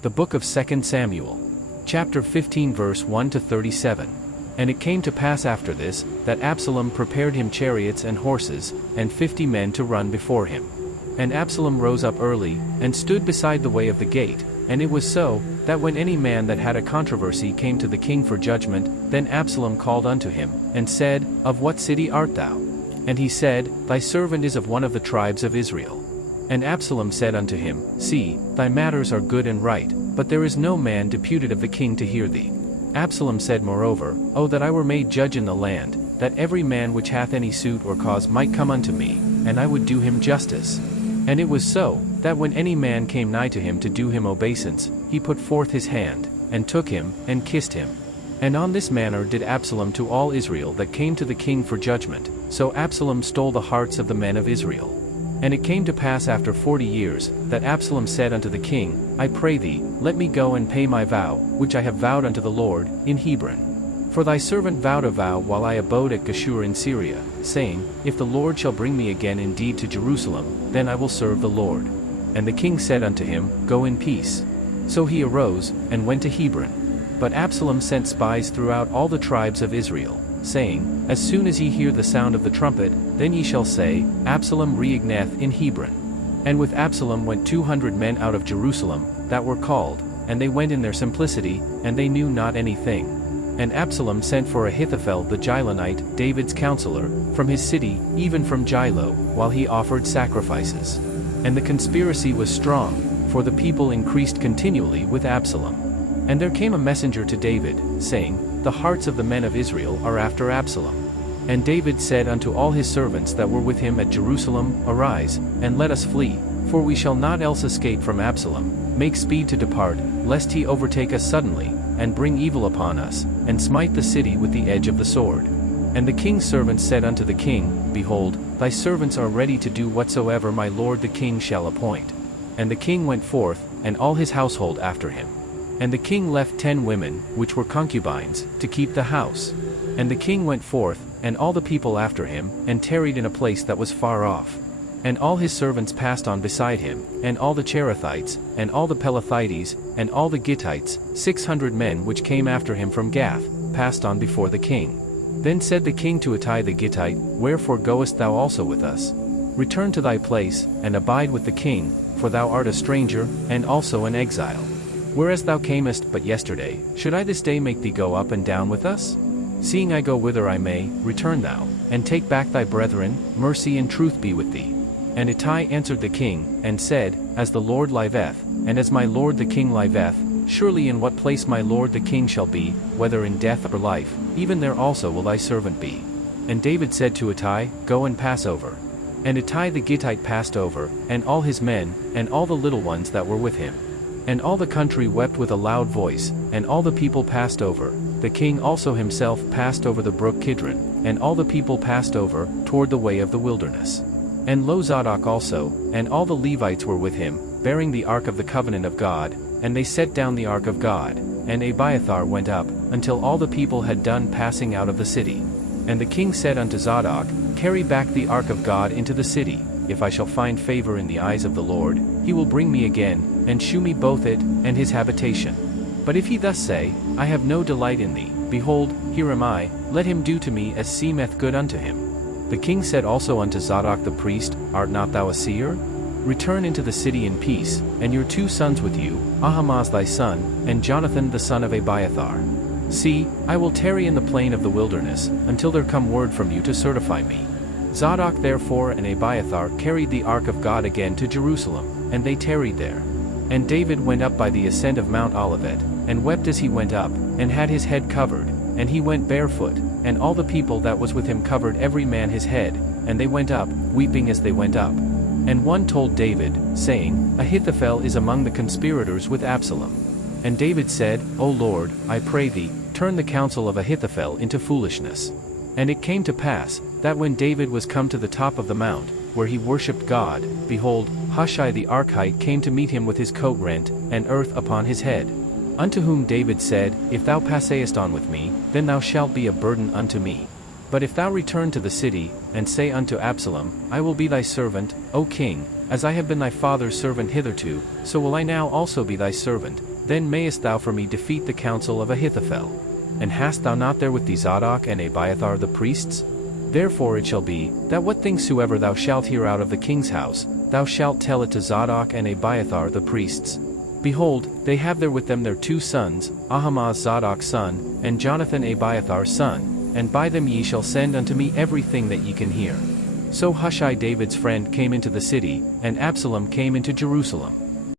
The book of 2 Samuel. Chapter 15 verse 1 to 37. And it came to pass after this, that Absalom prepared him chariots and horses, and 50 men to run before him. And Absalom rose up early, and stood beside the way of the gate. And it was so, that when any man that had a controversy came to the king for judgment, then Absalom called unto him, and said, Of what city art thou? And he said, Thy servant is of one of the tribes of Israel. And Absalom said unto him, See, thy matters are good and right, but there is no man deputed of the king to hear thee. Absalom said moreover, O that I were made judge in the land, that every man which hath any suit or cause might come unto me, and I would do him justice. And it was so, that when any man came nigh to him to do him obeisance, he put forth his hand, and took him, and kissed him. And on this manner did Absalom to all Israel that came to the king for judgment, so Absalom stole the hearts of the men of Israel. And it came to pass after 40 years, that Absalom said unto the king, I pray thee, let me go and pay my vow, which I have vowed unto the Lord, in Hebron. For thy servant vowed a vow while I abode at Geshur in Syria, saying, If the Lord shall bring me again indeed to Jerusalem, then I will serve the Lord. And the king said unto him, Go in peace. So he arose, and went to Hebron. But Absalom sent spies throughout all the tribes of Israel, saying, As soon as ye hear the sound of the trumpet, then ye shall say, Absalom reigneth in Hebron. And with Absalom went 200 men out of Jerusalem, that were called, and they went in their simplicity, and they knew not anything. And Absalom sent for Ahithophel the Gilonite, David's counselor, from his city, even from Gilo, while he offered sacrifices. And the conspiracy was strong, for the people increased continually with Absalom. And there came a messenger to David, saying, The hearts of the men of Israel are after Absalom. And David said unto all his servants that were with him at Jerusalem, Arise, and let us flee, for we shall not else escape from Absalom. Make speed to depart, lest he overtake us suddenly, and bring evil upon us, and smite the city with the edge of the sword. And the king's servants said unto the king, Behold, thy servants are ready to do whatsoever my lord the king shall appoint. And the king went forth, and all his household after him. And the king left 10 women, which were concubines, to keep the house. And the king went forth, and all the people after him, and tarried in a place that was far off. And all his servants passed on beside him, and all the Cherethites, and all the Pelethites, and all the Gittites, 600 men which came after him from Gath, passed on before the king. Then said the king to Ittai the Gittite, Wherefore goest thou also with us? Return to thy place, and abide with the king, for thou art a stranger, and also an exile. Whereas thou camest but yesterday, should I this day make thee go up and down with us? Seeing I go whither I may, return thou, and take back thy brethren, mercy and truth be with thee. And Ittai answered the king, and said, As the Lord liveth, and as my lord the king liveth, surely in what place my lord the king shall be, whether in death or life, even there also will thy servant be. And David said to Ittai, Go and pass over. And Ittai the Gittite passed over, and all his men, and all the little ones that were with him. And all the country wept with a loud voice, and all the people passed over. The king also himself passed over the brook Kidron, and all the people passed over, toward the way of the wilderness. And lo Zadok also, and all the Levites were with him, bearing the ark of the covenant of God, and they set down the ark of God, and Abiathar went up, until all the people had done passing out of the city. And the king said unto Zadok, Carry back the ark of God into the city. If I shall find favor in the eyes of the Lord, he will bring me again, and shew me both it, and his habitation. But if he thus say, I have no delight in thee, behold, here am I, let him do to me as seemeth good unto him. The king said also unto Zadok the priest, Art not thou a seer? Return into the city in peace, and your 2 sons with you, Ahimaaz thy son, and Jonathan the son of Abiathar. See, I will tarry in the plain of the wilderness, until there come word from you to certify me. Zadok therefore and Abiathar carried the ark of God again to Jerusalem, and they tarried there. And David went up by the ascent of Mount Olivet, and wept as he went up, and had his head covered, and he went barefoot, and all the people that was with him covered every man his head, and they went up, weeping as they went up. And one told David, saying, Ahithophel is among the conspirators with Absalom. And David said, O Lord, I pray thee, turn the counsel of Ahithophel into foolishness. And it came to pass, that when David was come to the top of the mount, where he worshipped God, behold, Hushai the Archite came to meet him with his coat rent, and earth upon his head. Unto whom David said, If thou passest on with me, then thou shalt be a burden unto me. But if thou return to the city, and say unto Absalom, I will be thy servant, O king, as I have been thy father's servant hitherto, so will I now also be thy servant, then mayest thou for me defeat the counsel of Ahithophel. And hast thou not there with thee Zadok and Abiathar the priests? Therefore it shall be, that what things soever thou shalt hear out of the king's house, thou shalt tell it to Zadok and Abiathar the priests. Behold, they have there with them their 2 sons, Ahimaaz Zadok's son, and Jonathan Abiathar's son, and by them ye shall send unto me everything that ye can hear. So Hushai David's friend came into the city, and Absalom came into Jerusalem.